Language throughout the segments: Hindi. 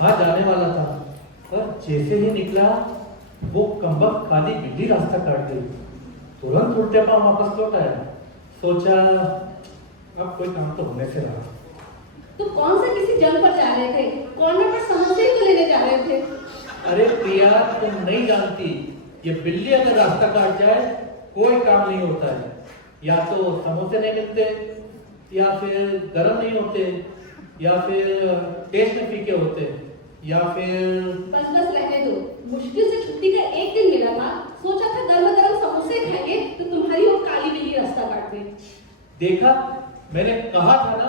हाँ जाने वाला था, पर जैसे ही निकला वो कमबख्त खाली बिल्ली रास्ता काट गई। तुरंत उल्टे पांव वापस लौट आया। सोचा अब कोई काम तो होने से रहा। तो कौन से किसी जंग पर जा रहे थे? कॉर्नर पर समोसे ही तो लेने जा रहे थे। अरे प्रिया, तुम नहीं जानती, ये बिल्ली अगर रास्ता काट जाए कोई काम नहीं होता है। या तो समोसे नहीं मिलते, या फिर गर्म नहीं होते, या फिर टेस्ट में फीके होते, या फिर बस बस रहने दो। मुश्किल से छुट्टी का एक दिन मिला था, सोचा था गर्म गर्म समोसे खाएंगे तो तुम्हारी वो काली बिल्ली रास्ता काट गई। देखा, मैंने कहा था ना,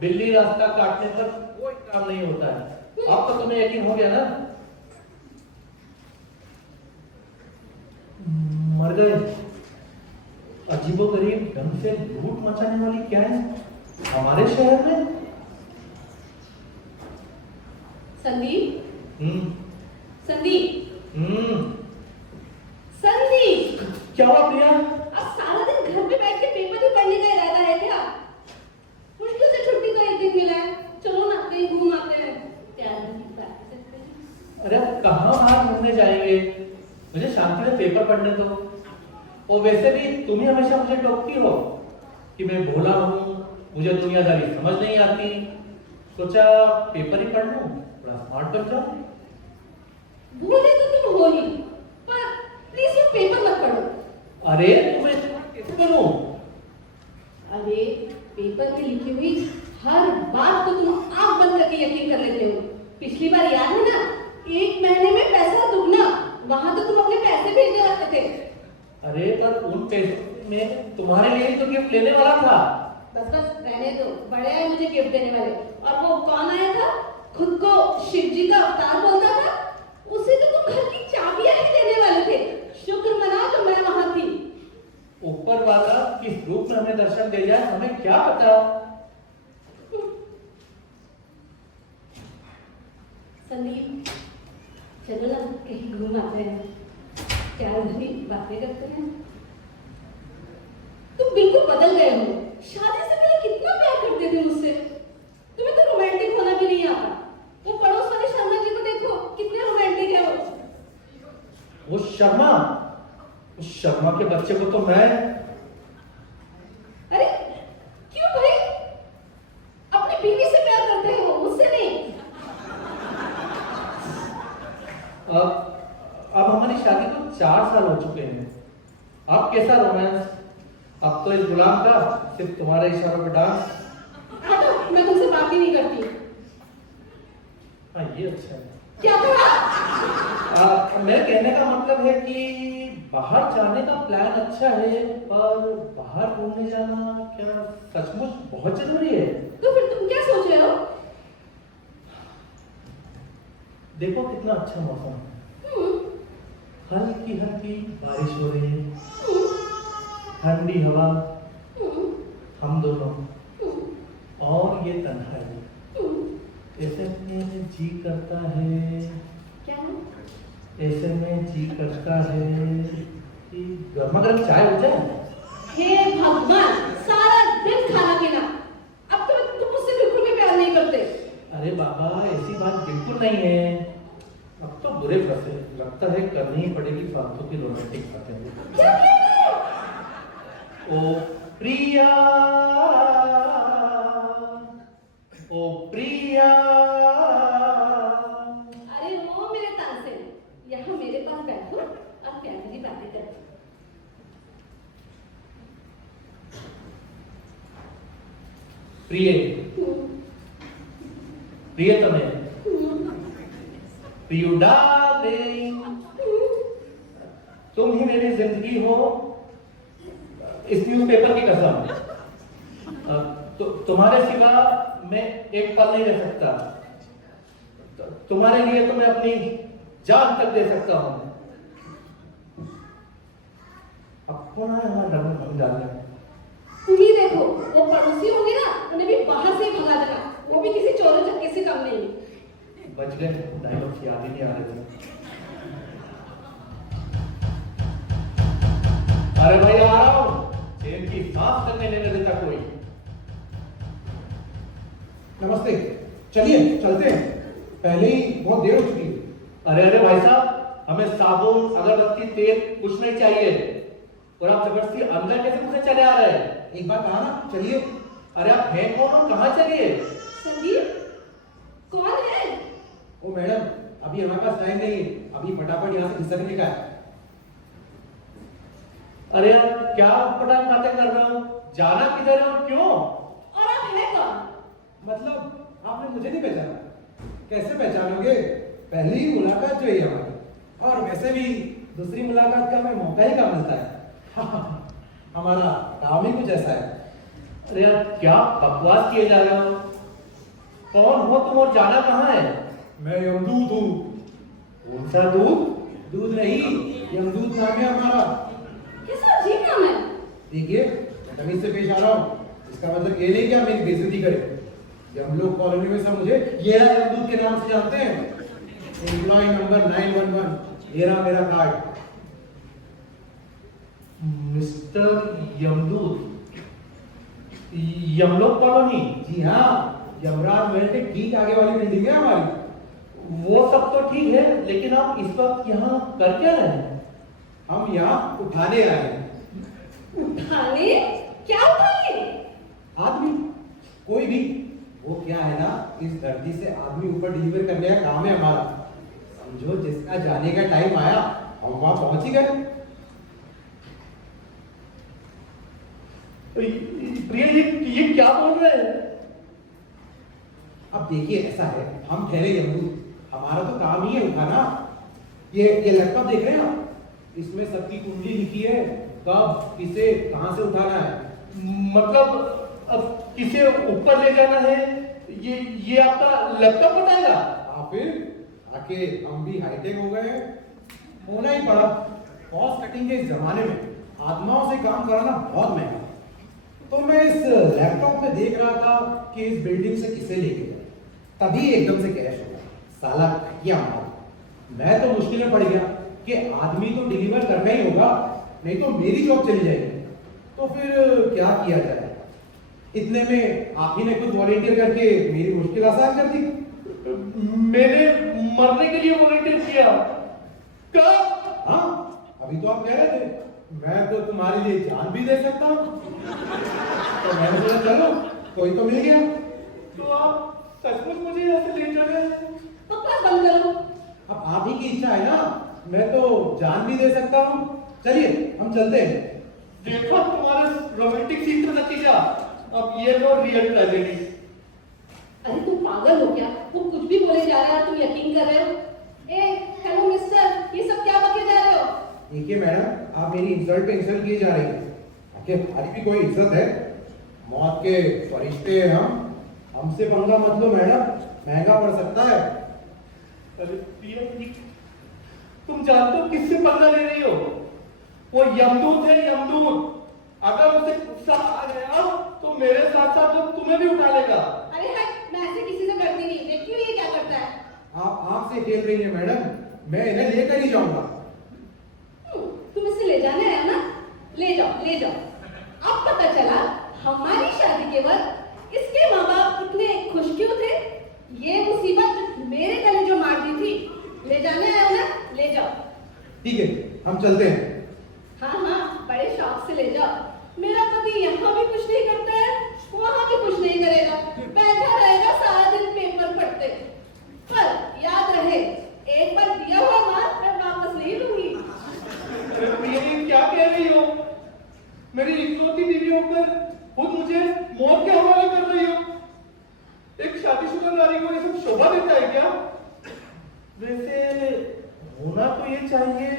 बिल्ली रास्ता काटने पर कोई काम नहीं होता है। अब तो तुम्हें यकीन हो गया ना? मर गए। अजीबोगरीब ढंग से लूट मचाने वाली क्या है हमारे शहर में? संदीप, संदीप, संदीप, संदीप, क्या हुआ प्रिया? अब सारा दिन घर पे बैठ के पेपर ही पढ़ने का इरादा है क्या? मुश्किल से छुट्टी का एक दिन मिला है, चलो ना कहीं घूम आते हैं। अरे कहाँ बाहर घूमने जाएंगे? मुझे शांति से पेपर पढ़ने दो। और वैसे भी तुम ही हमेशा मुझे टोकती हो कि मैं भोला हूँ, मुझे दुनियादारी समझ नहीं आती। सोचा पेपर ही पढ़ लूं, थोड़ा स्मार्ट बन जाऊं। भोले तो तुम हो ही, पर प्लीज तुम पेपर मत पढ़ो। अरे तुम्हें कैसे बनूं? अरे पेपर में लिखी हुई हर बात को तुम आंख बंद करके यकीन कर लेते हो। पिछली बार याद है ना, 1 महीने में पैसा दुगना, वहां तो तुम अपने पैसे भेजने वाले थे। अरे पर उन पैसों में तुम्हारे लिए तो गिफ्ट लेने वाला था। बस बस रहने दो, बड़े आए मुझे गिफ्ट देने वाले। और वो कौन आया था? खुद को शिव जी का अवतार बोलता था, उसे तो तुम घर की चाबियां ही देने वाले थे। शुक्र मनाओ तो मैं वहां थी। ऊपर वाला किस रूप में हमें दर्शन दे जाए हमें क्या पता। संदीप, चलो ना कहीं घूम आते हैं, क्या भरी बातें करते हैं। तुम बिल्कुल बदल गए हो। शादी से पहले कितना प्यार करते थे मुझसे। तुम्हें तो रोमांटिक होना भी नहीं आता। वो पड़ोस वाले शर्मा जी को देखो, कितने रोमांटिक है वो। वो शर्मा, उस शर्मा के बच्चे को तो मैं। अरे क्यों भाई? अपनी बीवी से प्यार करते हैं वो, मुझसे नहीं। अब हमारी शादी को 4 साल हो चुके हैं। अब कैसा रोमांस? अब तो इस गुलाम का सिर्फ तुम्हारे इशारों पर डांस। हटो, मैं तुमसे बात ही नहीं करती। हाँ ये अच्छा है। क्या कहा? मेरे कहने का मतलब है कि बाहर जाने का प्लान अच्छा है, पर बाहर घूमने जाना क्या सचमुच बहुत जरूरी है? तो फिर तुम क्या सोच रहे हो? देखो कितना अच्छा मौसम है, हल्की हल्की बारिश हो रही है, ठंडी हवा, हम दोनों, और ये तन्हाई। ऐसे में जी करता है, क्या? ऐसे में जी करता है कि गर्मा गर्म चाय हो जाए। हे भगवान, सारा दिन खाना पीना। अब तो तुम मुझसे बिल्कुल भी प्यार नहीं करते। अरे बाबा, ऐसी बात बिल्कुल नहीं है। अब तो बुरे फंसे, लगता है करनी ही पड़ेगी फालतू की रोमांटिक बातें। क्या किया? ओ प्रिया, ओ प्रिया। अरे वो मेरे तानसेन, यहाँ मेरे पास बैठो और प्यार की बातें करो। प्रिय, प्रियतमे, प्रिय डार्लिंग, तुम ही मेरी जिंदगी हो, इस न्यूज़पेपर की कसम। तुम्हारे सिवा मैं एक पल नहीं रह सकता। तुम्हारे लिए तो मैं अपनी जान तक दे सकता हूं। अब कौन है हमारा रंग डालने? तुम ही देखो, वो पड़ोसी होंगे ना, उन्हें भी बाहर से ही भगा देना। वो भी किसी चोरों चक्के से कम नहीं। बच गए, डायलॉग याद ही नहीं आ रहे थे। अरे भाई आ रहा हूं, चैन की सांस तक नहीं लेने देता कोई। नमस्ते, चलिए चलते हैं। पहले ही बहुत देर हो चुकी है। अरे अरे भाई साहब, हमें साबुन, अगरबत्ती, तेल कुछ नहीं चाहिए। और आप जबरदस्ती अंदर कैसे मुझे चले आ रहे हैं? एक बार कहा ना, चलिए। अरे आप हैं कौन और कहाँ चलिए? संदीप, कौन है? ओ मैडम, अभी हमारे पास टाइम नहीं है, अभी फटाफट यहाँ से खिसकने का है। अरे यार, क्या पटाख बातें कर रहे हो? जाना किधर है और क्यों? और आप है कौन? मतलब आपने मुझे नहीं पहचाना? कैसे पहचानोगे? पहली मुलाकात जो है हमारी, और वैसे भी दूसरी मुलाकात का हमें मौका ही कम मिलता है। हमारा काम ही कुछ ऐसा है। अरे यार, क्या बकवास किए जा रहे हो? कौन हो तुम और जाना कहाँ है? मैं यमदूत हूँ। कौन सा दूध? दूध नहीं, यमदूत नाम है हमारा। कैसा अजीब नाम है। देखिए, मैं तमीज से पेश आ रहा हूँ। इसका मतलब ये नहीं कि आप मेरी बेइज्जती करें। यमलोक कॉलोनी में सब मुझे ये यमदूत के नाम से जानते हैं। एम्प्लॉय नंबर 911, ये रहा मेरा कार्ड। मिस्टर यमदूत, यमलोक कॉलोनी? जी हाँ, यमराज महल के ठीक आगे वाली बिल्डिंग है हमारी। वो सब तो ठीक है, लेकिन आप इस वक्त यहाँ कर क्या रहे हैं? हम यहाँ उठाने आए हैं। उठाने? क्या उठाने? आदमी, कोई भी। वो क्या है ना, इस धरती से आदमी ऊपर डिलीवर करने का काम है हमारा। समझो, जिसका जाने का टाइम आया, हम वहां पहुंच ही गए। प्रिया, ये क्या बोल रहे हैं? अब देखिए, ऐसा है, हम ठहरे यमदूत, हमारा तो काम ही है उठाना। ये लैपटॉप देख रहे हैं आप? इसमें सबकी कुंडली लिखी है, कब, किसे, कहां से उठाना है। मतलब अब किसे ऊपर ले जाना है, ये आपका लैपटॉप बताएगा? फिर आके हम भी हाईटेक हो गए हैं, होना ही पड़ा। कॉस्ट कटिंग के इस जमाने में आत्माओं से काम कराना बहुत महंगा। तो मैं इस लैपटॉप में देख रहा था कि इस बिल्डिंग से किसे लेके जाए, तभी एकदम से कैश हो गया। साला क्या मार। मैं तो मुश्किल में पड़ गया कि आदमी तो डिलीवर करना ही होगा, नहीं तो मेरी जॉब चली जाएगी। तो फिर क्या किया जाए? इतने में आप ही ने कुछ वॉलंटियर करके मेरी मुश्किल आसान कर दी। मैंने मरने के लिए वॉलंटियर किया? कब? हाँ, अभी तो आप कह रहे थे मैं तो तुम्हारे लिए जान भी दे सकता हूँ। तो मैंने बोला चलो, कोई तो मिल गया। तो आप सचमुच मुझे यहाँ से ले जा रहे हैं? बकवास बंद करो। अब आप ही की इच्छा है ना, मैं तो जान भी दे सकता हूँ। चलिए, हम चलते हैं। देखो तुम्हारा रोमांटिक सीन का नतीजा। अब ये लो रियल ट्रेजेडी। अरे तुम पागल हो क्या? वो कुछ भी बोले जा रहा है, तुम यकीन कर रहे हो? हेलो मिस्टर, ये सब क्या बके जा रहे हो? देखिए मैडम, आप मेरी इंसल्ट पे इंसल्ट किए जा रही हैं। आखिर हमारी भी कोई इज्जत है। मौत के फरिश्ते हैं हम। हमसे पंगा मत लो मैडम, महंगा पड़ सकता है। अरे प्रिया, तुम जानते हो किससे पंगा ले रही हो? वो यमदूत है, यमदूत। अगर उसे गुस्सा आ गया तो मेरे साथ साथ वो तुम्हें भी उठा लेगा। अरे हट, मैं ऐसे किसी से करती नहीं। देखती हूँ ये क्या करता है। आप आंख से खेल रही हैं मैडम, मैं इन्हें लेकर ही जाऊंगा। तुम इसे ले जाने आया ना? ले जाओ, ले जाओ। अब पता चला हमारी शादी के वक्त इसके माँ बाप इतने खुश क्यों थे। ये मुसीबत मेरे गले जो मार दी थी। ले जाने आया हो ना? ले जाओ। ठीक है, हम चलते हैं। हाँ हाँ, बड़े शौक से ले जाओ। मेरा पति यहाँ भी कुछ नहीं करता है, वहाँ भी कुछ नहीं करेगा, बैठा रहेगा सारा दिन पेपर पढ़ते। पर याद रहे, एक बार दिया हुआ माल मैं वापस नहीं लूंगी। अरे प्रिया, ये क्या कह रही हो? मेरी इकलौती बीवी होकर खुद मुझे मौत के हवाले कर रही हो। एक शादीशुदा नारी को ये सब शोभा देता है क्या? वैसे होना तो ये चाहिए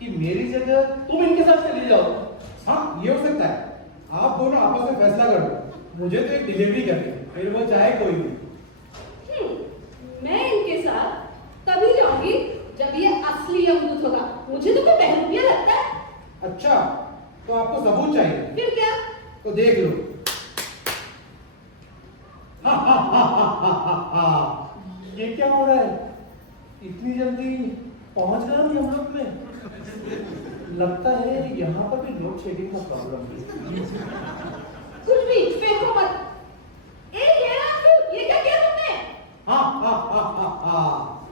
कि मेरी जगह तुम इनके साथ चली जाओ। हाँ, ये हो सकता है। आप दोनों आपस में फैसला कर लो। मुझे तो एक डिलीवरी करनी है, फिर वो चाहे कोई भी। मैं इनके साथ तभी जाऊंगी जब ये असली यमदूत होगा। मुझे तो कोई बहरूपिया लगता है। अच्छा, तो आपको सबूत चाहिए? फिर क्या? तो देख लो। हा हा हा हा हा हा हा। ये क्या हो रहा है? इतनी जल्दी पहुंच गए हम लोग में? लगता है यहाँ पर भी लोड शेडिंग का प्रॉब्लम है। कुछ भी फेंको मत। ये क्या किया तुमने? हाँ हाँ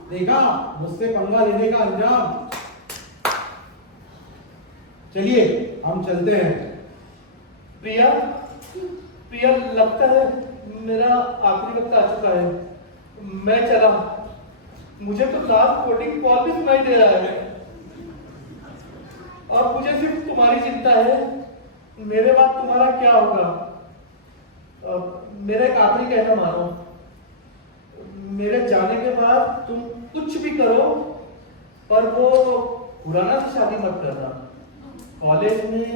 देखा, मुझसे पंगा लेने का अंजाम। चलिए हम चलते हैं। प्रिया, प्रिया लगता है मेरा आखिरी वक्त आ चुका है, मैं चला। मुझे तो लास्ट कोडिंग कॉल भी सुनाई दे रहा है। अब मुझे सिर्फ तुम्हारी चिंता है, मेरे बाद तुम्हारा क्या होगा। मेरा एक आखिरी कहना मानो, मेरे जाने के बाद तुम कुछ भी करो पर वो पुराना से शादी मत करना। कॉलेज में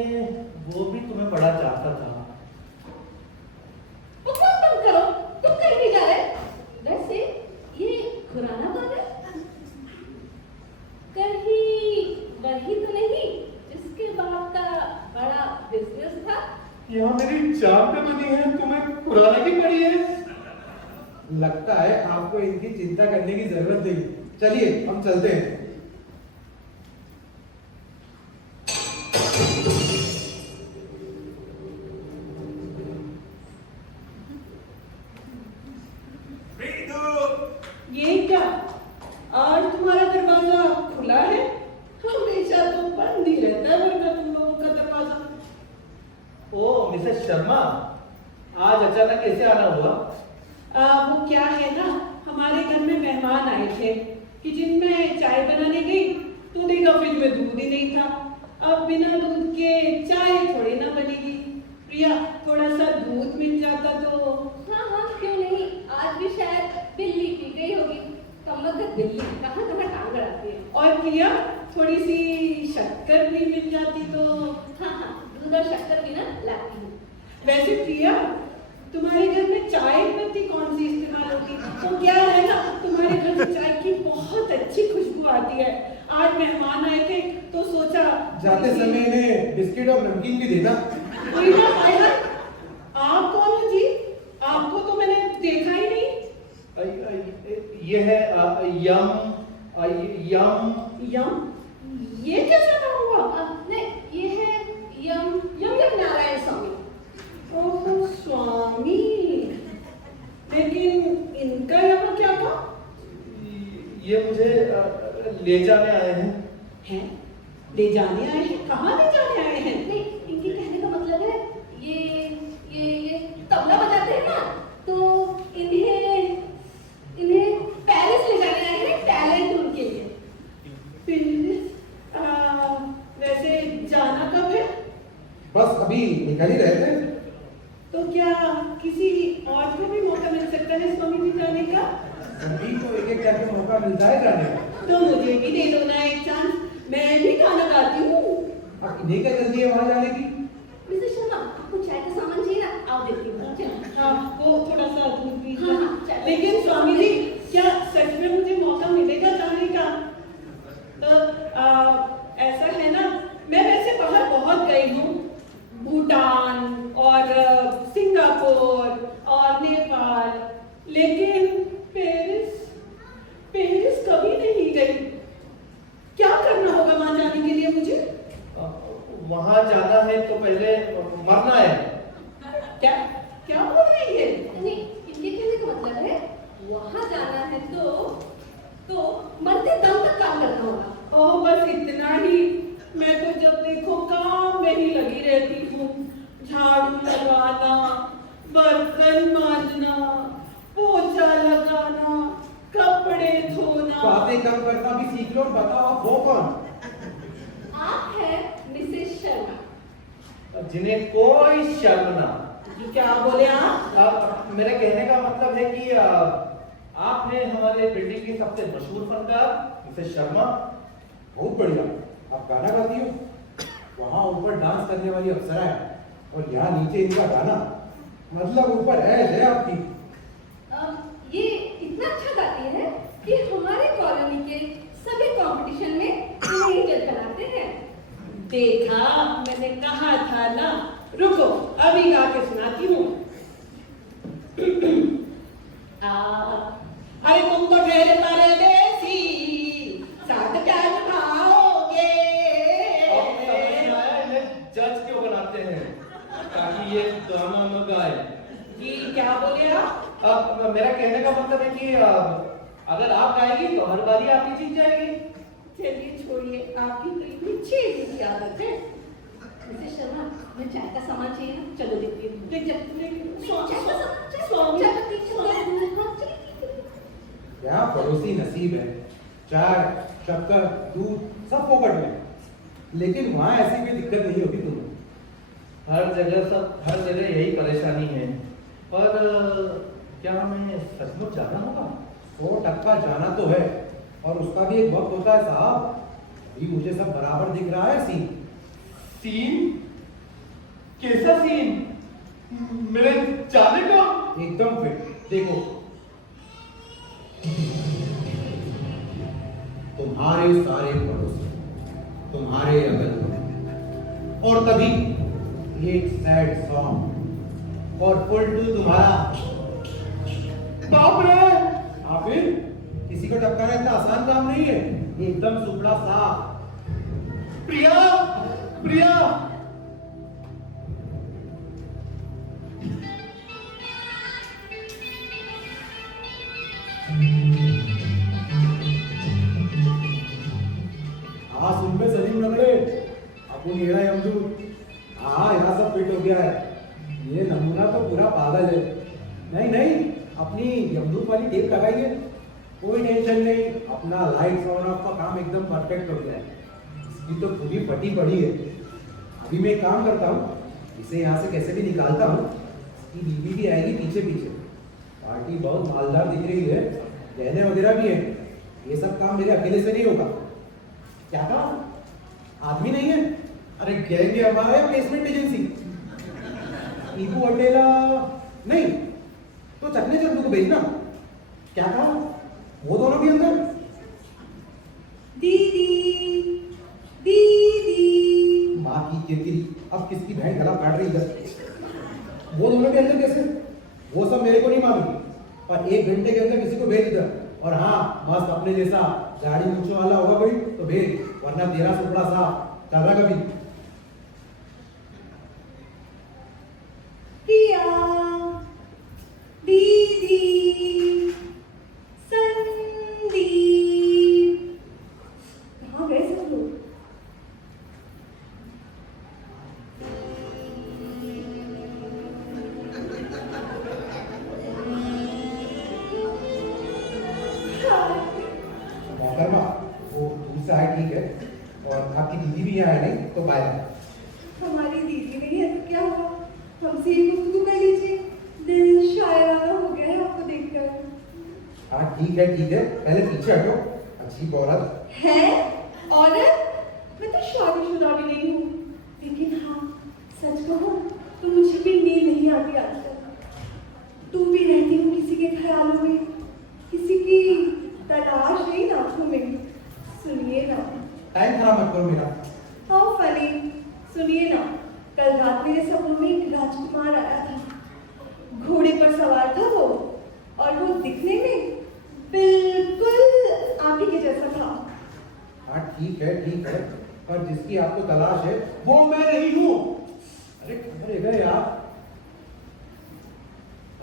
वो भी तुम्हें बड़ा चाहता था। बकवास बंद करो, तुम कहीं नहीं जा रहे। वैसे ये खुराना कौन है? कहीं वही तो नहीं जिसके बाप का बड़ा बिजनेस था? यहाँ मेरी जान पे बनी है, तुम्हें पुराना की पड़ी है। लगता है आपको इनकी चिंता करने की जरूरत नहीं। चलिए हम चलते हैं। ये क्या, आज तुम्हारा दरवाजा खुला है? हमेशा तो बंद ही रहता है वरना तुम लोगों का दरवाजा। ओ मिसेस शर्मा, आज अचानक कैसे आना हुआ? वो क्या है ना, हमारे घर में मेहमान आए थे कि जिनमें चाय बनाने गई तो देखा फ्रिज में दूध ही नहीं था। अब बिना दूध के चाय थोड़ी ना बनेगी। प्रिया, थोड़ा सा दूध मिल जाता तो। हाँ हाँ, क्यों नहीं। आज भी शायद बिल्ली पी गई होगी। कमर बिल्ली कहाँ कहाँ टांग अड़ाती है। और प्रिया, थोड़ी सी शक्कर भी मिल जाती तो। हाँ हाँ, दूध और शक्कर भी ना लाती हूँ। वैसे प्रिया, तुम्हारे घर में चाय पत्ती कौन सी इस्तेमाल होती है? तो क्या है ना, तुम्हारे घर में चाय की बहुत अच्छी खुशबू आती है। आज मेहमान आए थे तो सोचा जाते समय इन्हें बिस्किट और नमकीन भी देना। प्रिया, आप कौन हो जी? आपको तो मैंने देखा ही नहीं। ये है यम यम यम? ये कैसा नाम हुआ? नहीं, ये है यम यम यम नारायण स्वामी। ओह स्वामी, लेकिन इनका यहाँ क्या था? ये मुझे ले जाने आए हैं। हैं? ले जाने आए हैं? कहाँ ले जाने आए हैं? नहीं, इनके कहने का मतलब है ये तबला बजाते हैं ना, तो इन्हें पेरिस ले जाने आए हैं टैलेंट उनके लिए। पेरिस? वैसे जाना कब है? बस अभी निकल ही रहे थे। तो क्या किसी और को भी मौका मिल सकता है स्वामी जी जाने का? सभी को एक एक करके मौका मिलता है जाने का। तो मुझे भी दे दो ना एक चांस, मैं भी गाना गाती हूँ। इन्हें क्या जल्दी है वहां जाने की? मिसेस शर्मा, आपको चाय का सामान चाहिए ना? आओ देती हूँ। चलो। हाँ, वो थोड़ा सा दूध भी। हाँ, हाँ, चलो। लेकिन स्वामी जी, क्या सच में मुझे मौका मिलेगा जाने का? तो ऐसा है ना, मैं वैसे बाहर बहुत गई हूँ, भूटान और सिंगापुर और नेपाल, लेकिन पेरिस कभी नहीं गई। क्या करना होगा वहां जाने के लिए मुझे? वहां जाना है तो पहले मरना है। क्या क्या बोल रही है? नहीं, इनके कहने का मतलब है वहां जाना है तो मरते दम तक काम करना होगा। ओह, बस इतना ही। मैं तो जब देखो काम में ही लगी रहती हूँ। झाड़ू लगाना, बर्तन मांजना, पोछा लगाना, कपड़े धोना। बातें कम करना भी सीख लो। बताओ आप हो कौन? आप है मिसेस शर्मा। जिन्हें कोई शर्म ना। जी, क्या बोले आप? अब मेरे कहने का मतलब है कि आप हैं हमारे बिल्डिंग की सबसे मशहूर फनकार मिसेस शर्मा। बहुत बढ़िया। आप गाना गाती हो? वहां ऊपर डांस करने वाली अप्सरा है और यहाँ नीचे इनका गाना, मतलब ऊपर ऐश है आपकी। ये इतना अच्छा गाती है कि हमारे कॉलोनी के सभी कंपटीशन में इन्हें जज बनाते हैं। देखा, मैंने कहा था ना। रुको, अभी गा के सुनाती हूँ। अरे तुम तो ठहरे परदेसी, साथ क्या निभाओगे? अब समझ में आया इन्हें जज क्यों बनाते हैं, ताकि ये गाना न गाए। जी, क्या बोले आप? अब मेरा कहने का मतलब है कि अगर आप गाएगी तो हर बारी आपकी जीत जाएगी। चलिए छोड़िए, आपकी तो इतनी अच्छी की आदत है। मिसेस शर्मा, मैं चाय का सामान चाहिए ना, चलो देती हूँ। ले चल, ले चाय का सामान, स्वामी, चाय पत्ती, चलो। क्या पड़ोसी नसीब है, चाय शक्कर दूध सब फोकट में, लेकिन वहां ऐसी कोई दिक्कत नहीं होगी तुम्हें। हर जगह यही परेशानी है। पर क्या हमें सचमुच जाना होगा? 100% जाना तो है, और उसका भी एक वक्त होता है साहब। अभी मुझे सब बराबर दिख रहा है सीन। सीन? कैसा सीन? मेरे जाने का? एकदम फिट। देखो, तुम्हारे सारे पड़ोसी, तुम्हारे अगल बगल, और तभी एक सैड सॉन्ग और फुल टू तुम्हारा। बाप रे! हाँ फिर, किसी को टपकाना इतना आसान काम नहीं है, एकदम सुपड़ा साफ। प्रिया! प्रिया! हाँ सुन पे सलीम नगड़े, अपन येड़ा यमदूत। हाँ यहाँ सब फिट हो गया है। ये नमूना तो पूरा पागल है। नहीं नहीं, अपनी यमदूत वाली टेप लगाइए, कोई टेंशन नहीं। अपना लाइट्स ऑन ऑफ का काम एकदम परफेक्ट हो गया है। इसकी तो पूरी फटी पड़ी है। अभी मैं एक काम करता हूँ, इसे यहाँ से कैसे भी निकालता हूँ। इसकी बीवी भी आएगी पीछे पीछे। पार्टी बहुत मालदार दिख रही है, गहने वगैरह भी है। ये सब काम मेरे अकेले से नहीं होगा। क्या कहा? आदमी नहीं है? अरे गैंग है हमारा, प्लेसमेंट एजेंसी। ईपू अटेला नहीं तो चकने चंदू को भेजना। क्या कहा? वो दोनों भी अंदर? दीदी, दीदी। माँ की किरकिरी, अब किसकी बहन गला काट रही इधर। वो दोनों भी अंदर कैसे? वो सब मेरे को नहीं मालूम, पर 1 घंटे के अंदर किसी को भेज इधर। और हाँ, मस्त अपने जैसा गाड़ी मूछों वाला होगा कोई तो भेज, वरना तेरा सुपड़ा साफ। चल रहा कभी? प्रिया, दीदी, संदीप, कहाँ गए सब लोग? मोहतरमा, वो दूसरा है ठीक है, और आपकी दीदी भी यहाँ है नहीं तो बाय। हमारी दीदी नहीं है तो क्या हुआ? हमसे ये गुफ्तगू कर लीजिए। दिल शायराना हो गया है आपको देखकर। हाँ ठीक है, पहले पीछे हटो। अच्छी औरत है औरत? मैं तो शादीशुदा भी नहीं हूँ, लेकिन हाँ सच कहूँ तो मुझे भी नींद नहीं आती आजकल। तू भी रहती हूँ किसी के ख्यालों में, किसी की तलाश नहीं आंखों में। सुनिए ना। टाइम खराब मत करो मेरा। How funny. सुनिए ना, कल रात मेरे सपनों में एक राजकुमार आया था। घोड़े पर सवार था वो, और वो दिखने में बिल्कुल आप ही के जैसा था। हाँ ठीक है, पर जिसकी आपको तलाश है वो मैं नहीं हूँ। अरे खबर है गए यार।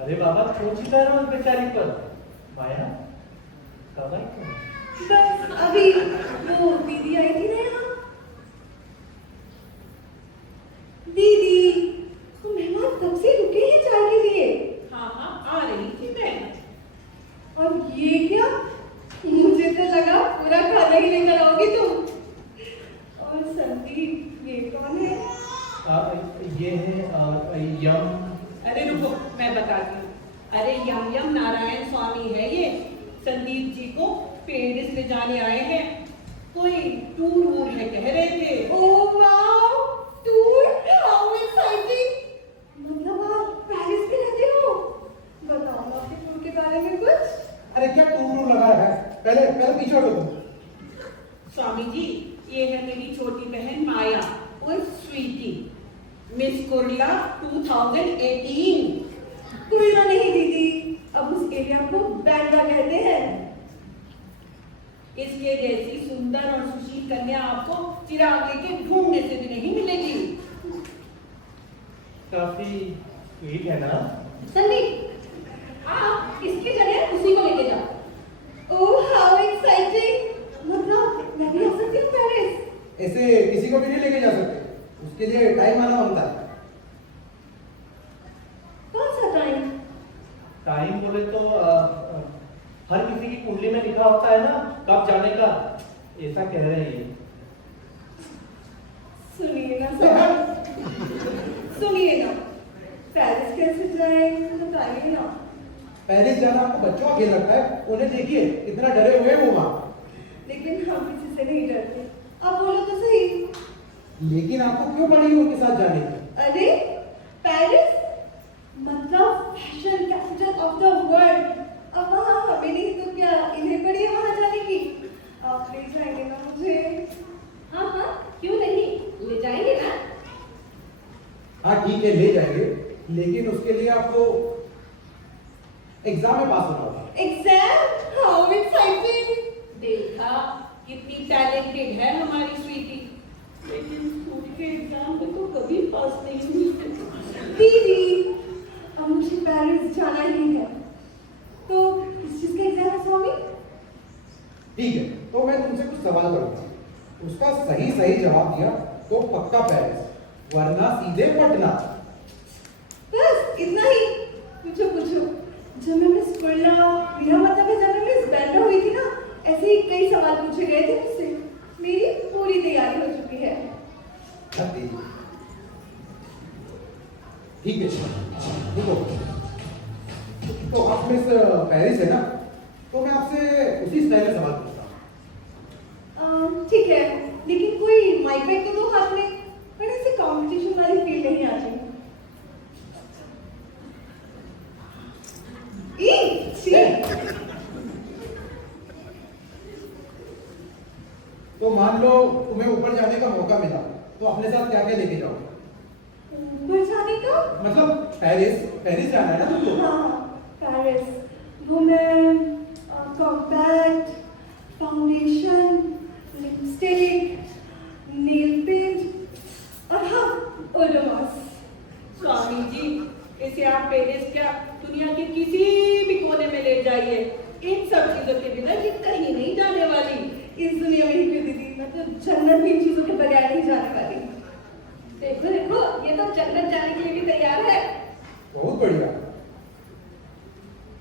अरे बाबा, कौन सी पैर उस बेचारी पर? माया, कब आई तुम? बस अभी वो दीदी आई थी ना यहाँ। दीदी, तो मेहमान कब से रुके हैं चाय के लिए? हाँ हाँ, आ रही थी मैं। और ये क्या? मुझे तो लगा पूरा खाना ही लेकर आओगी तुम। और संदीप, ये कौन है? ये है यम। अरे रुको, मैं बताती हूँ। अरे यम यम नारायण स्वामी है ये। संदीप जी को पेरिस ले जाने आए हैं। कोई टूर वूर है कह रहे थे। Oh wow, tour, how exciting. मतलब आप पेरिस में रहते हो? बताओ ना अपने टूर के बारे में कुछ। अरे क्या टूर लगाया है? पहले पीछे हटो तुम। स्वामी जी, ये है मेरी छोटी बहन माया उर्फ स्वीटी, मिस कुर्ला 2018। कुर्ला नहीं दीदी, अब उस एरिया को बैंड्रा कहते हैं। इसके जैसी सुंदर और सुशील कन्या आपको चिराग लेके ढूंढने से भी नहीं मिलेगी। काफी स्वीट है ना? संदीप, आप इसकी जगह उसी को लेके जाओ। उसके लिए टाइम आना बनता है। कौन सा टाइम? टाइम बोले तो हर किसी की कुंडली में लिखा होता है ना कब जाने का, ऐसा कह रहे हैं ये। सुनिए ना सर, सुनिए ना, पेरिस कैसे जाए बताइए ना। पेरिस जाना आपको बच्चों का खेल लगता है, उन्हें देखिए कितना डरे हुए हैं वो वहाँ। लेकिन हम किसी से नहीं डरते, अब बोलो तो सही। लेकिन आपको क्यों पड़ी उनके साथ जाने की? अरे पेरिस मतलब fashion capital of the world, अब वहाँ हमें नहीं तो क्या इन्हें पड़ी है वहाँ जाने की। आप ले जाएंगे ना मुझे? हाँ हाँ क्यों नहीं, ले जाएंगे ना। हाँ ठीक है ले जाएंगे, लेकिन उसके लिए आपको एग्जाम में पास होना होगा। एग्जाम? How exciting! देखा कितनी टैलेंटेड है हमारी स्वीटी, लेकिन स्कूल के एग्जाम में तो कभी पास नहीं हुई। दीदी अब मुझे पेरिस जाना ही है, तो किस चीज का एग्जाम है स्वामी? ठीक है, तो मैं तुमसे कुछ सवाल करूंगा, उसका सही सही जवाब दिया तो पक्का पेरिस, वरना सीधे पटना। बस इतना ही? पूछो पूछो। जब मैं मिस कुल्ला, मेरा मतलब है जब मैं मिस बैंडा हुई थी ना, ऐसे ही कई सवाल पूछे गए थे मुझसे। मेरी पूरी तैयारी हो चुकी है। ठीक है देखो, तो आप मिस पेरिस है ना, तो मैं आपसे उसी स्टाइल में सवाल पूछता हूँ। ठीक है, लेकिन कोई माइक वाइक तो दो हाथ में, पर ऐसे कंपटीशन वाली फील नहीं आती। तो मान लो तुम्हें ऊपर जाने का मौका मिला, तो अपने साथ क्या क्या लेके जाओगे? ऊपर जाने का मतलब पेरिस, पेरिस जाना है ना तुमको? हाँ पेरिस, वो मैं compact, foundation, lipstick, nail paint और हाँ ओडोमॉस। स्वामी जी, इसे आप पेरिस क्या दुनिया के किसी भी कोने में ले जाइए, इन सब चीजों के बिना ये कहीं नहीं जाने वाली। इस दुनिया में ही क्यों दीदी, मैं तो जन्नत भी इन चीजों के बगैर नहीं जाने वाली। देखो देखो, ये तो जन्नत जाने के लिए भी तैयार है। बहुत बढ़िया।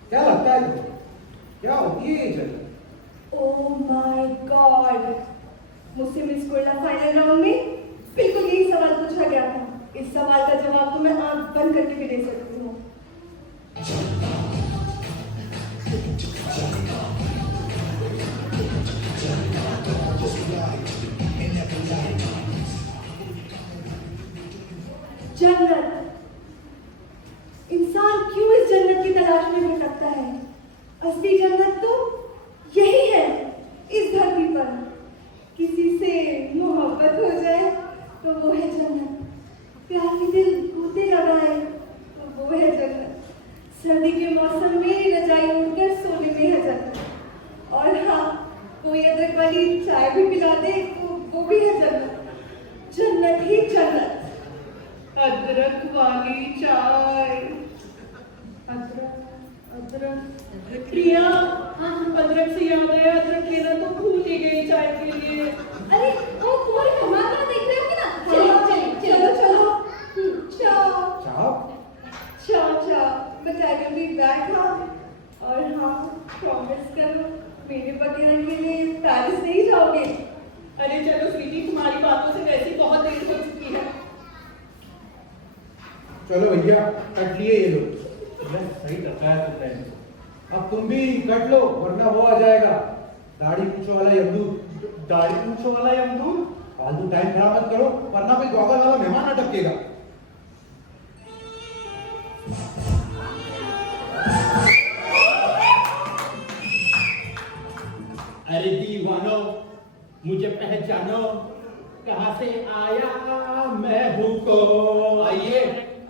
क्या लगता है तुम्हें, क्या होती है ये जन्नत? ओह माय गॉड, मुझसे मिस कुल्ला फाइनल राउंड में बिल्कुल यही सवाल पूछा गया था। इस सवाल का जवाब तो मैं आंख बंद करके भी दे सकती हूँ। जन्नत। इंसान क्यों इस जन्नत की तलाश में भटकता है? असली जन्नत तो यही है, इस धरती पर। किसी से मोहब्बत हो जाए तो वो है जन्नत, प्यार के दिल टूटे लगाए तो वो है जन्नत, सर्दी के मौसम में रजाई ओढ़कर सोने में है जन्नत, और हाँ कोई अदरक वाली चाय भी पिला दे तो वो भी है जन्नत। जन्नत ही जन्नत। अदरक वाली चाय, अदरक अदरक। प्रिया, अदरक से याद आया, अदरक लेना तो भूल ही गई चाय के लिए। अरे वो तुम्हारे मेहमान को देख रहे हो कि ना? चलो चलो चलो चाओ चाओ चाओ, but I will be back now. और हाँ प्रॉमिस करो, मेरे वगैरह के लिए पेरिस नहीं जाओगे? अरे चलो स्वीटी, तुम्हारी बातों से वैसे ही बहुत देर हो चुकी है। चलो भैया कट लिए ये लोग, सही रखा है तुमने। अब तुम भी कट लो वरना वो आ जाएगा, दाढ़ी पूछो वाला यमदूत। दाढ़ी पूछो वाला यमदूत? फालतू टाइम खराब मत करो, वरना कोई गॉगल वाला मेहमान अटकेगा। अरे दीवानो, मुझे पहचानो, कहाँ से आया मैं हूँ को। आइए,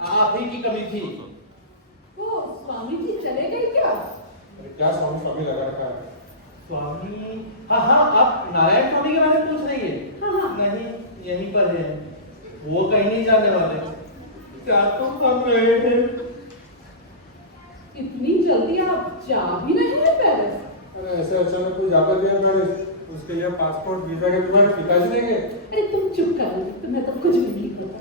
आप ही की कमी थी। वो स्वामी जी चले गए क्या? अरे क्या स्वामी स्वामी लगा रखा है? स्वामी? हाँ हाँ, आप नारायण स्वामी के बारे में पूछ रही है? हाँ। नहीं, यहीं पर है, वो कहीं नहीं जाने वाले। क्या तुम कर रहे हैं? इतनी जल्दी आप जा भी नहीं है पेरिस? अरे ऐसे अचानक कोई जाकर दिया पेरिस, उसके लिए पासपोर्ट वीजा के तुम्हारे पिताजी देंगे। अरे तुम चुप करो, तुम्हें तो कुछ भी नहीं पता।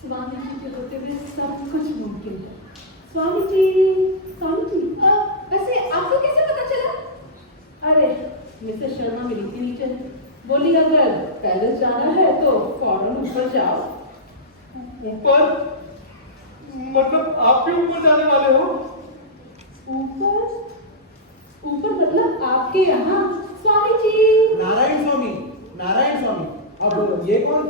स्वामी जी के होते हुए सब कुछ मुमकिन है। स्वामी जी, वैसे आपको कैसे पता चला? अरे मिसेस शर्मा मिली थी नीचे, बोली अगर पैदल जाना है तो फौरन ऊपर जाओ। ऊपर? मतलब आप भी ऊपर जाने वाले हो? ऊपर मतलब आपके यहाँ? स्वामी जी। नारायण स्वामी। अब ये कौन?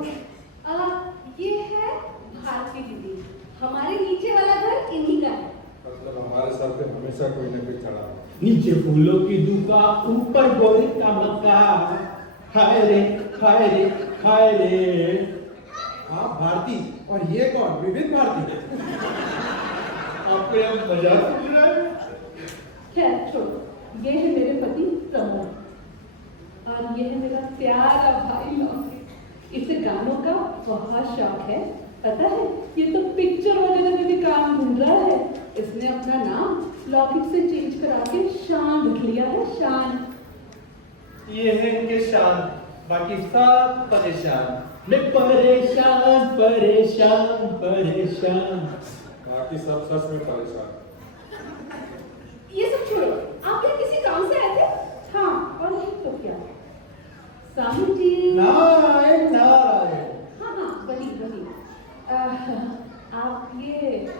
ये है भारती दीदी, हमारे नीचे वाला घर इन्हीं का है। मतलब हमारे सर पे हमेशा कोई न कोई चढ़ा है। नीचे फूलों की दुकान, ऊपर गोरी का मकान। हाय रे हाय रे हाय रे। आप भारती और ये कौन? विविध भारती। आपको यह मजाक समझ रहा है? खैर छोड़ो, ये है मेरे पति प्रमोद और ये है मेरा प्यारा भाई लौकिक। इसे गानों का बहुत शौक है, पता है? ये तो पिक्चर वगैरह में भी काम ढूंढ रहा है। इसने अपना नाम लौकिक से चेंज करा के शान लिख लिया है, शान। ये है इनके शान, बाकी सब परेशान। मैं परेशान परेशान परेशान। बाकी सब सच में परेशान। ये सब छोड़ो, आप क्या किसी काम से आए थे? हाँ, और नहीं तो क्या? स्वामी जी। नारायण। हाँ, वही। आप ये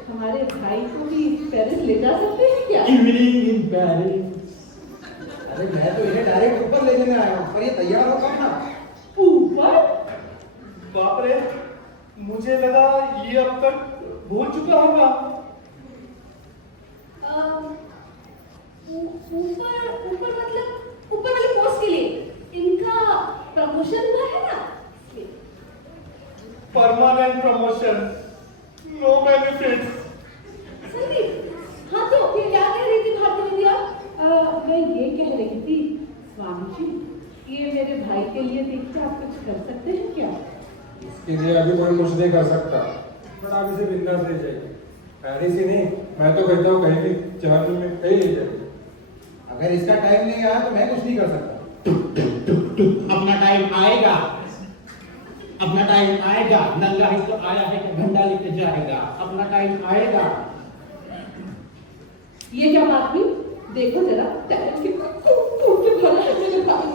हमारे भाई को भी पेरिस ले जा सकते हैं क्या? Evening in Paris. अरे मैं तो इन्हें डायरेक्ट ऊपर ले जाने आया हूँ, पर ये तैयार हो कब ना? ऊपर? बाप रे, मुझे लगा ये अब तक भूल चुका होगा। ऊपर मतलब ऊपर वाले पोस्ट के लिए इनका प्रमोशन हुआ है ना? Permanent promotion, no benefits. Sandeep, हाँ तो ये क्या कह रही थी भारती दीदी आप? मैं ये कह रही थी स्वामी जी, ये मेरे भाई के लिए देखिए आप कुछ कर सकते हैं क्या? इसके लिए अभी कोई कुछ नहीं कर सकता, बट आप इसे बिंदास ले जाइए। पेरिस ही नहीं, मैं तो कहता हूँ कहीं भी जर्मनी में कहीं ले जाइए। अगर इसका टाइम नहीं आया तो मैं कुछ नहीं कर सकता। अपना टाइम आएगा, अपना टाइम आएगा। नंगा ही तो आया है कि घंटा लेके जाएगा। अपना टाइम आएगा। ये क्या बात हुई? देखो जरा टैलेंट कितना टूट के भरा है मेरे भाई।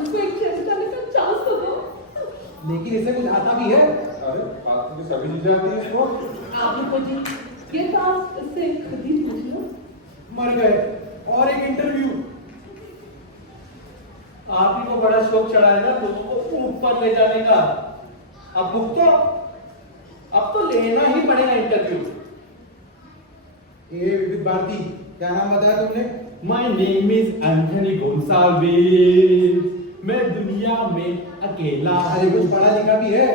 इसको एक चेंज करने का चांस तो दो। लेकिन इसे कुछ आता भी है। अरे आपको तो सभी चीजें आती है इसको। आप लोगों जी, ये तो आप इससे खुद ही पूछ लो। मर गए। और एक इंटरव्यू। आप ही को बड़ा शौक चढ़ा है ना उसको ऊपर ले जाने का। अब भुगतो, अब तो लेना ही पड़ेगा इंटरव्यू। ये विविध भारती, क्या नाम बताया तुमने? My name is Anthony Gonsalves. मैं दुनिया में अकेला अरे कुछ पढ़ा लिखा भी है।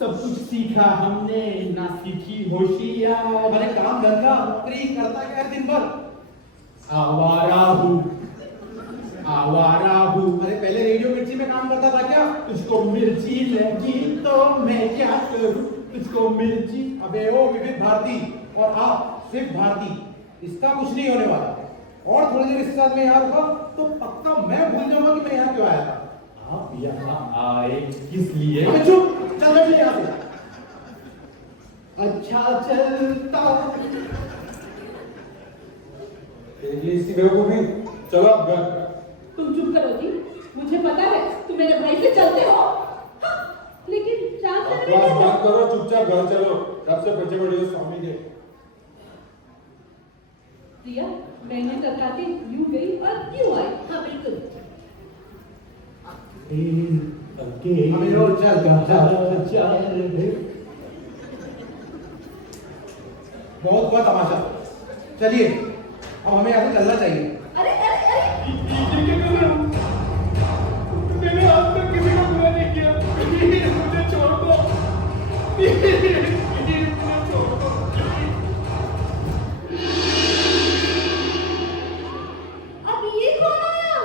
सब कुछ सीखा हमने, ना सीखी होशियार। अरे काम धंधा नौकरी करता क्या है दिन भर? आवारा हूँ। अरे पहले रेडियो मिर्ची में काम करता था क्या? तुझको मिर्ची लगी तो मैं क्या करूँ? तुझको मिर्ची। अबे ओ विविध भारती और आप सिर्फ भारती, इसका कुछ नहीं होने वाला। और थोड़ी देर इसके साथ में यहाँ रुका तो पक्का मैं भूल जाऊंगा कि मैं यहाँ क्यों आया था। आप यहाँ आए किस लिए? अबे चुप, चल बैठ यहाँ से। अच्छा चलता। देखिए इसी बेवकूफी, चलो अब घर। तुम चुप करो जी, मुझे पता है तुम मेरे भाई से चलते हो। हाँ, लेकिन चांस बकवास बंद करो, चुपचाप घर चलो। सबसे बचे बड़े हो स्वामी के। प्रिया, मैं इन्हें टकरा के यूं गई और यूं आई। हाँ बिल्कुल। हमें रोज चल बहुत हुआ तमाशा। चलिए अब हमें यहाँ से चलना चाहिए। अरे मैंने आज तक किसी को बुरा नहीं किया। मुझे छोड़ दो। मुझे छोड़ दो। अब ये कौन आया?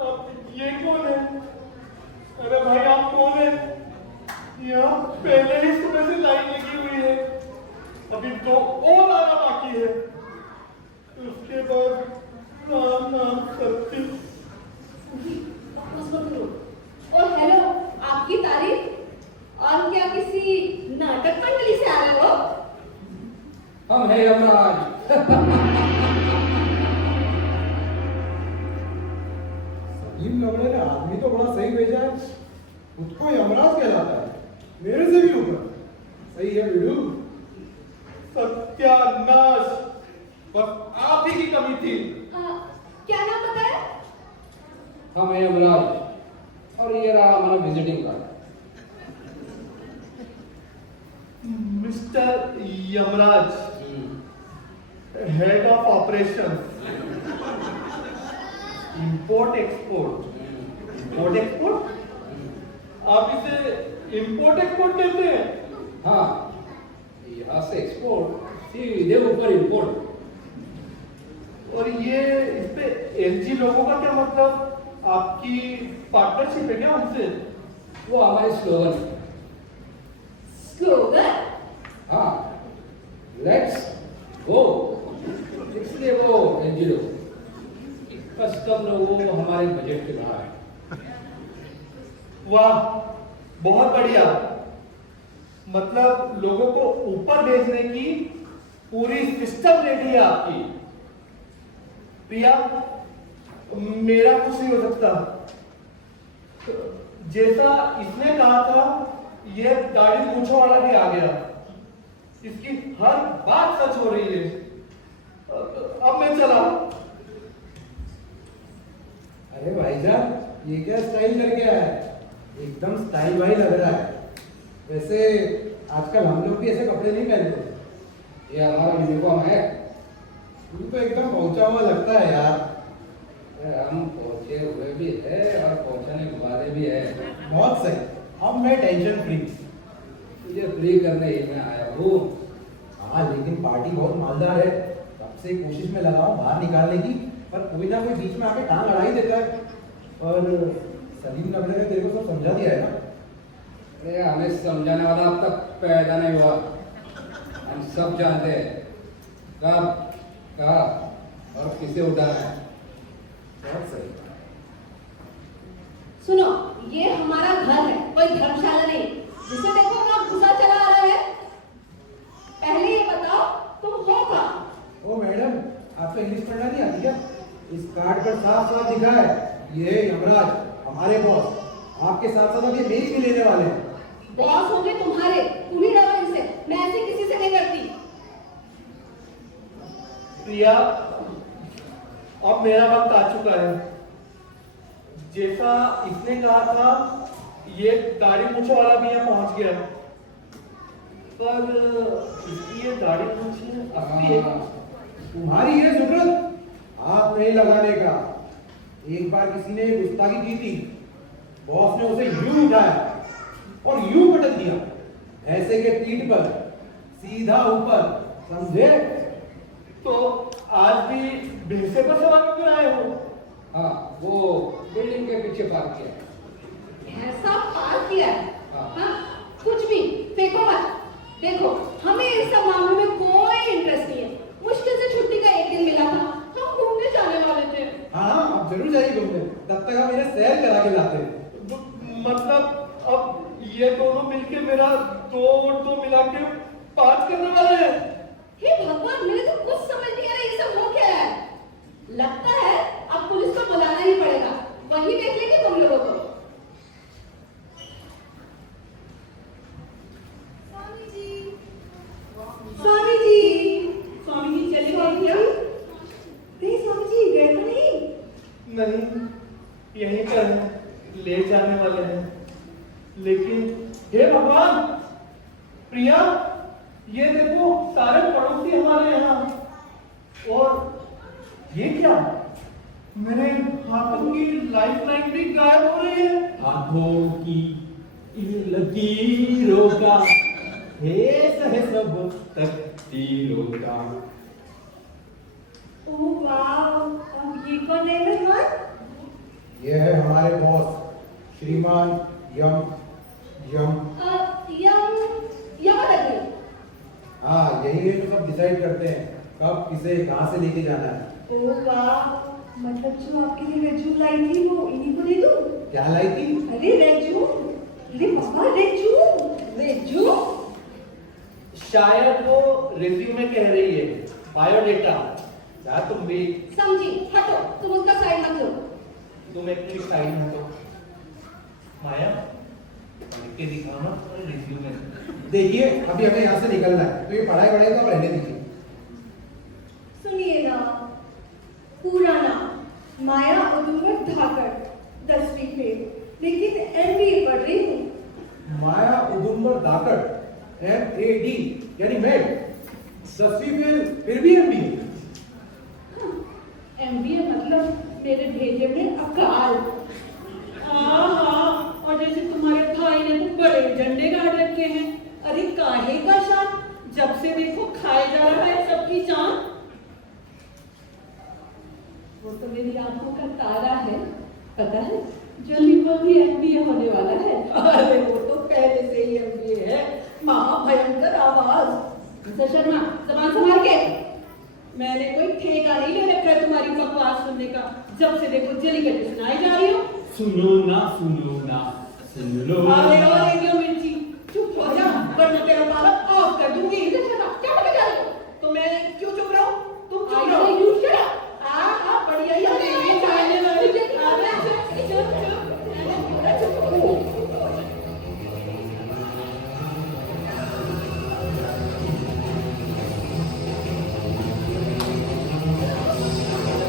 अब ये कौन है? अरे भाई आप कौन है? यहाँ पहले ही सुबह से लाइन लगी हुई है, अभी 2 और आना बाकी है। उसके बाद राम नाम सत्य। सलीम लवड़े ने आदमी तो बड़ा सही भेजा है, खुद को यमराज कहलाता है, मेरे से भी ऊपर। सही है बिडू। सत्यानाश, बस आप ही की कमी थी। क्या नाम बताया? हम हैं यमराज और ये रहा हमारा visiting card. Mister Yamraj, head of operation, import export. Import export, आप इसे इंपोर्ट एक्सपोर्ट कहते हैं? हाँ, यहाँ से एक्सपोर्ट सीधे ऊपर इंपोर्ट। और ये इस पे एलजी लोगों का क्या मतलब? आपकी पार्टनरशिप है क्या उनसे? वो हमारी स्लोगन है। स्लोगन? हाँ, लेट्स गो, इसलिए वो एनजीओ कस्टम लोगों हमारे बजट के बाहर है। वाह, बहुत बढ़िया। मतलब लोगों को ऊपर भेजने की पूरी सिस्टम रेडी है आपकी। प्रिया, मेरा कुछ नहीं हो सकता। जैसा इसने कहा था, ये दाढ़ी मूंछों वाला भी आ गया। इसकी हर बात सच हो रही है। अब मैं चला। अरे भाईजान, ये क्या स्टाइल करके आया है? एकदम स्टाइल भाई लग रहा है। वैसे आजकल हम लोग भी ऐसे कपड़े नहीं पहनते। ये हमारा यूनिफॉर्म है। तू तो एकदम पहुंचा हुआ लगता है यार। हम पहुंचे हुए भी है और पहुंचाने वाले भी है। बहुत सही, अब मैं टेंशन फ्री। तुझे फ्री करने ही मैं आया हूँ। हाँ, लेकिन पार्टी बहुत मालदार है। तब से कोशिश में लगा हूं बाहर निकालने की, पर कोई ना कोई बीच में आके टांग अड़ा ही देता है। और सलीम नबले ने तेरे को सब समझा दिया है ना? अरे हमें समझाने वाला अब तक पैदा नहीं हुआ। हम सब जानते हैं कब, कहा और किसे उठाना है। बहुत सही। सुनो, ये हमारा घर है, कोई धर्मशाला नहीं जिसे देखो ना घुसा चला आ रहा है। पहले ये बताओ तुम हो कहाँ? ओ मैडम, आपको इंग्लिश पढ़ना नहीं आती क्या? इस कार्ड पर साफ साफ लिखा है, ये यमराज हमारे बॉस आपके साथ साथ ये मेज भी लेने वाले हैं। बॉस होंगे तुम्हारे, तुम ही डरो इनसे। मैं ऐसे किसी से नहीं करती। प्रिया, अब मेरा वक्त आ चुका है। जैसा इसने कहा था, ये दाढ़ी मूंछों वाला भी यहाँ पहुंच गया, पर इसकी ये दाढ़ी मूंछें असली है। तुम्हारी ये जरूरत आप नहीं लगाने का। एक बार किसी ने गुस्ताखी की थी, बॉस ने उसे यूं उठाया और यूं पटक दिया, ऐसे के पीठ पर सीधा ऊपर, समझे? तो आज भी भैंसे पर सवार क्यों आए हो? हाँ, वो बिल्डिंग के पीछे पार्क किया है। ऐसा पार किया है? हाँ। हाँ, कुछ भी फेंको मत। देखो, हमें इस सब मामले में कोई इंटरेस्ट नहीं है। मुश्किल से छुट्टी का एक दिन मिला था, हम घूमने जाने वाले थे। हाँ, आप जरूर जाइए घूमने, तब तक हम इन्हें सैर करा के लाते हैं। मतलब अब ये दोनों मिलके मेरा 2 और 2 मिला के 5 करने वाले हैं। हे भगवान, मेरे तो कुछ समझ नहीं आ रहा ये सब हो क्या है। लगता है अब पुलिस को बुलाना ही पड़ेगा, वही देख लेंगे तुम लोगों को। स्वामी जी, स्वामी जी, स्वामी जी चले स्वामी गए क्या? जी, नहीं स्वामी जी गए तो नहीं? नहीं, यहीं पर है, ले जाने वाले हैं। लेकिन हे भगवान, प्रिया, ये देखो सारे पड़ोसी हमारे यहाँ। और ये क्या? मेरे हाथों की लाइफ लाइन भी गायब हो रही है। हाथों की इन लकीरों का हेस है सब तकदीरों का। ओह वाह, अब ये कौन है मेहमान? ये है हमारे बॉस श्रीमान यम यम। यमदग्नि। हाँ, यही है जो सब डिसाइड करते हैं कब किसे कहाँ से लेके जाना है। ओह वाह, मतलब जो आपके लिए रेज्यूम लाई थी वो इन्हीं को दे दूं? क्या लाई थी? अरे रेज्यूम, अरे पापा रेज्यूम, रेज्यूम। शायद वो रिज्यूमे कह रही है, बायोडेटा। क्या तुम भी? समझी, हटो, तुम उसका साइड मत लो। तुम इतनी एक्साइटेड हो तो माया पढ़ के दिखाना रिज्यूमे। देखिए अभी हमें यहाँ से निकलना है, तो ये पढ़ाई वढ़ाई तो रहने दीजिए। सुनिए ना, पूरा नाम माया उदुम्बर धाकड़, 10वीं फेल, लेकिन MBA पढ़ रही हूँ। माया उदुम्बर धाकड़, MAD यानी मेड, 10वीं फेल फिर भी MBA। MBA मतलब मेरे भेजे में अकाल। हाँ, और जैसे तुम्हारे भाई ने तो बड़े झंडे गाड़ रखे हैं। अरे काहे का शान, जब से देखो खाए जा रहा है सबकी जान। वो तो मेरी आंखों का तारा है, पता है, जो लिखो भी MBA होने वाला है। अरे वो तो पहले से ही MBA है, महाभयंकर आवाज। मिस्टर शर्मा, जबान संभाल के। मैंने कोई ठेका नहीं ले रखा है तुम्हारी बकवास सुनने का। जब से देखो जलीकट्टी सुनाई जा रही हो। सुनो ना सुनो ना सुन लो। अरे ओ रेडियो मिर्ची, चुप हो जा वरना तेरा ताला ऑफ कर दूंगी। मिस्टर शर्मा, क्या बता जा रहे हो? तो मैं क्यों चुप रहूं? तुम चुप I रहो। say you shut up. बढ़िया ही अरे, नहीं जाने वाली। मुझे क्या अरे,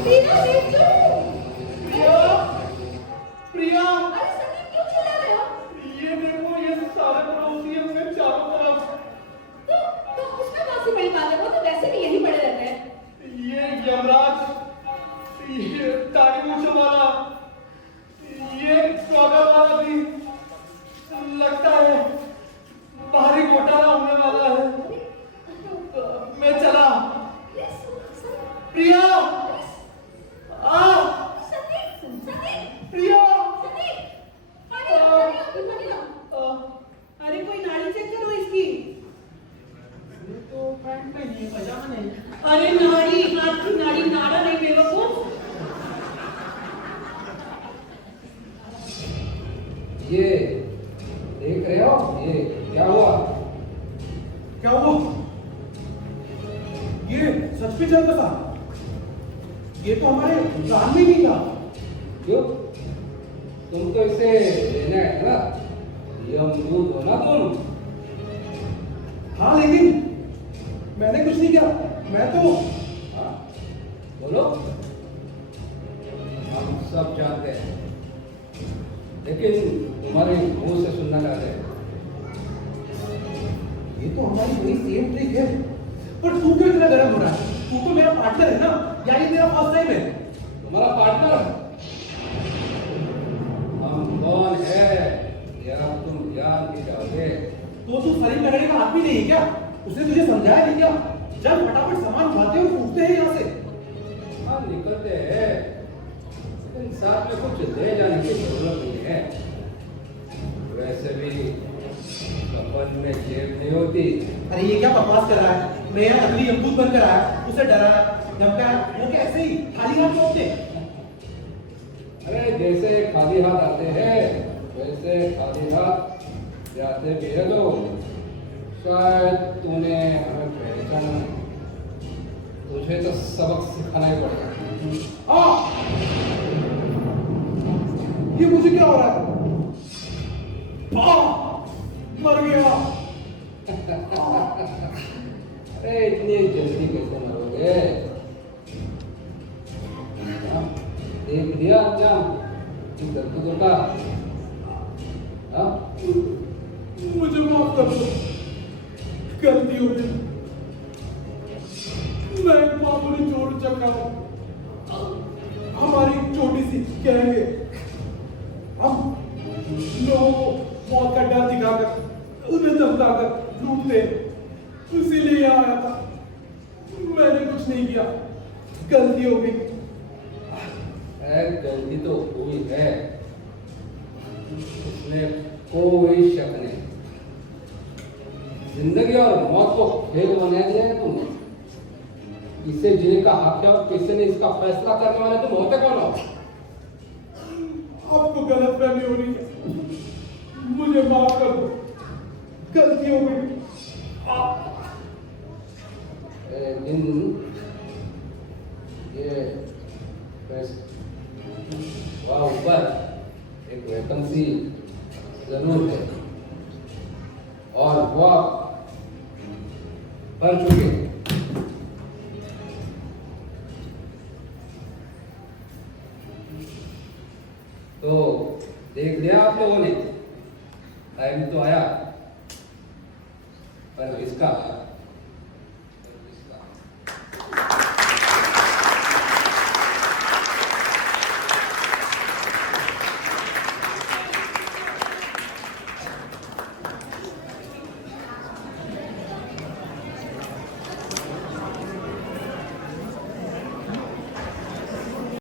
प्रिया, देख लो। प्रिया प्रिया अरे संदीप, क्यों चिल्ला रहे हो? ये देखो ये सारे पड़ोसी अपने चारों तरफ। तो उसमें कौन सी बड़ी बात है? वो तो वैसे भी यहीं पड़े रहते हैं। ये यमराज, ये दाढ़ी मूंछों वाला, ये चौगा वाला भी लगता है भारी घोटाला होने वाला है। मैं चला। प्रिया आ प्रिया अरे कोई नाड़ी चेक करो इसकी। तो पैंट में नहीं पजामा नहीं। अरे नाड़ी, हाथ की नाड़ी, नाड़ा नहीं बेवकूफ। ये देख रहे हो, ये क्या हुआ? क्या हुआ? ये सच में चलता था? ये तो हमारे प्लान में नहीं था। क्यों? तुम तो इसे लेने आए थे ना, ये अमरूद हो ना तुम। हाँ लेकिन मैंने कुछ नहीं किया, मैं तो। हाँ, बोलो। हम सब जानते हैं, लेकिन तुम्हारे मुंह से सुनना चाहते हैं। ये तो हमारी वही सेम ट्रिक है, पर तू क्यों इतना गर्म हो रहा है? तू तो मेरा पार्टनर है ना, यानी मेरा फर्स्ट टाइम है। तुम्हारा पार्टनर हम कौन है या तुम जान के जाओगे? तो तू सलीम नगरी का आदमी नहीं है क्या? उसने तुझे समझाया नहीं क्या? जब फटाफट सामान उठाते हो उठते हैं यहाँ से। हाँ निकलते हैं, लेकिन साथ में कुछ ले जाने की जरूरत नहीं है। वैसे भी कफन में जेब नहीं होती। अरे ये क्या बकवास कर रहा है? मैं यहाँ नकली यमदूत बनकर आया, उसे डराया, धमकाया, वो क्या ऐसे ही खाली हाथ लौटते? अरे जैसे खाली हाथ आते हैं वैसे खाली हाथ जाते भी है लोग। शायद तूने हमें पहचाना नहीं, तुझे तो सबक सिखाना ही पड़ेगा। हाँ, ये मुझे क्या हो रहा है? मर गया। अरे इतनी जल्दी कैसे मरोगे? देख लिया अंजाम दर्दों का। हाँ? मुझे माफ कर दो, गलती हो गई। मैं एक मामूली चोर चक्का हूँ। हमारी छोटी सी गैंग है। हम लोगों को मौत का डर दिखाकर उन्हें धमकाकर लूटते हैं। इसीलिए यहाँ आया था। मैंने कुछ नहीं किया, गलती हो गई। गलती तो हुई है, इसमें कोई शक नहीं। जिंदगी और मौत को खेल बना दिया है तुमने। इसे जीने का हक है और किसी ने इसका फैसला करने वाले तुम होते कौन हो? आपको गलतफहमी हो रही है, मुझे माफ कर दो, गलती हो गई। लेकिन ये वाह पर एक वैकेंसी जरूर है और वो आप भर चुके हैं। तो देख लिया आप लोगों ने, टाइम तो आया पर इसका